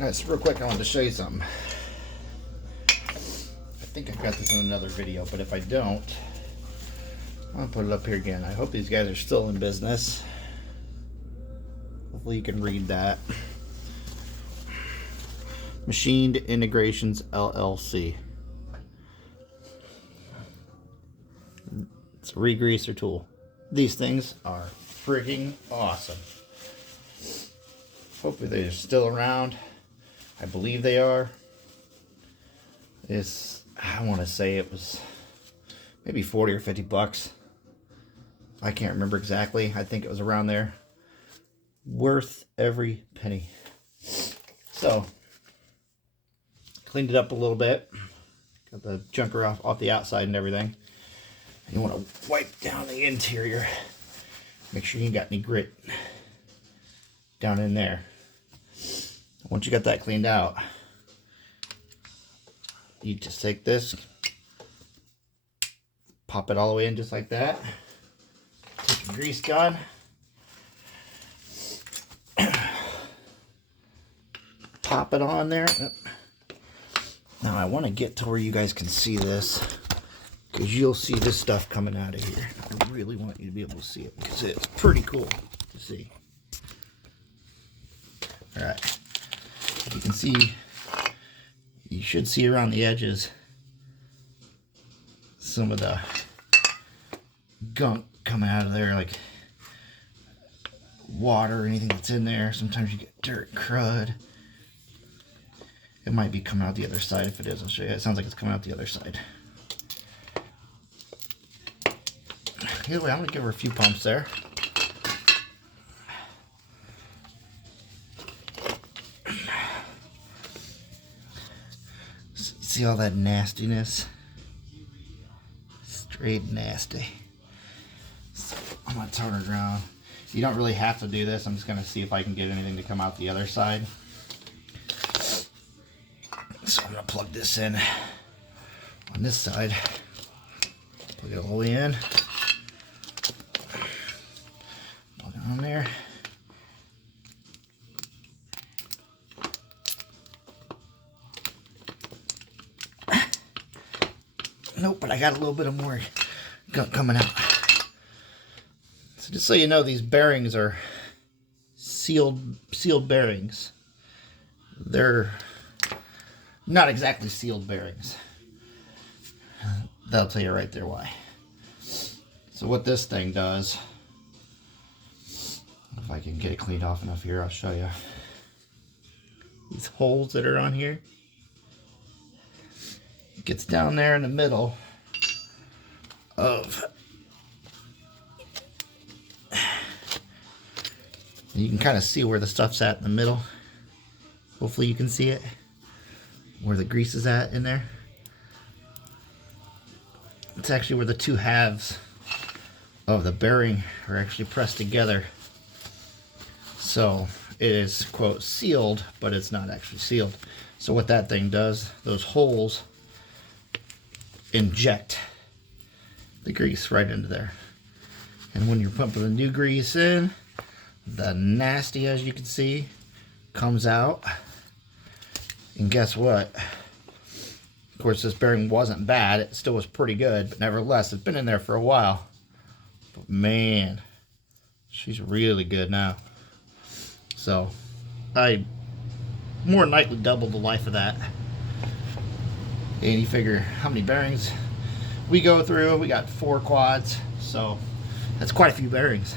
Alright, so real quick, I wanted to show you something. I think I've got this in another video, but if I don't, I'll put it up here again. I hope these guys are still in business. Hopefully you can read that. Machined Integrations LLC. It's a regreaser tool. These things are freaking awesome. Hopefully they're still around. I believe they are. I want to say it was maybe 40 or 50 bucks. I can't remember exactly. I think it was around there. Worth every penny. So, cleaned it up a little bit. Got the junker off the outside and everything. And you want to wipe down the interior. Make sure you ain't got any grit down in there. Once you got that cleaned out, you just take this, pop it all the way in just like that. Take your grease gun, pop it on there. Now I want to get to where you guys can see this, because you'll see this stuff coming out of here. I really want you to be able to see it, because it's pretty cool to see. Alright. You can see, you should see around the edges some of the gunk coming out of there, like water or anything that's in there. Sometimes you get dirt, crud. It might be coming out the other side. If it is, I'll show you. It sounds like it's coming out the other side. Either way, I'm going to give her a few pumps there. See all that nastiness? Straight nasty. So I'm going to turn it around. You don't really have to do this. I'm just going to see if I can get anything to come out the other side. So I'm going to plug this in on this side. Plug it all the way in. Plug it on there. Nope, but I got a little bit of more gunk coming out. So just so you know, these bearings are sealed bearings. They're not exactly sealed bearings. That'll tell you right there why. So what this thing does, if I can get it cleaned off enough here, I'll show you. These holes that are on here, gets down there in the middle of, you can kind of see where the stuff's at in the middle. Hopefully you can see it, where the grease is at in there. It's actually where the two halves of the bearing are actually pressed together. So it is, quote, sealed, but it's not actually sealed. So what that thing does, those holes inject the grease right into there. And when you're pumping the new grease in, the nasty, as you can see, comes out. And guess what? Of course, this bearing wasn't bad. It still was pretty good, but nevertheless, it's been in there for a while. But man, she's really good now. So I more than likely doubled the life of that. And you figure how many bearings we go through. We got 4 quads, so that's quite a few bearings.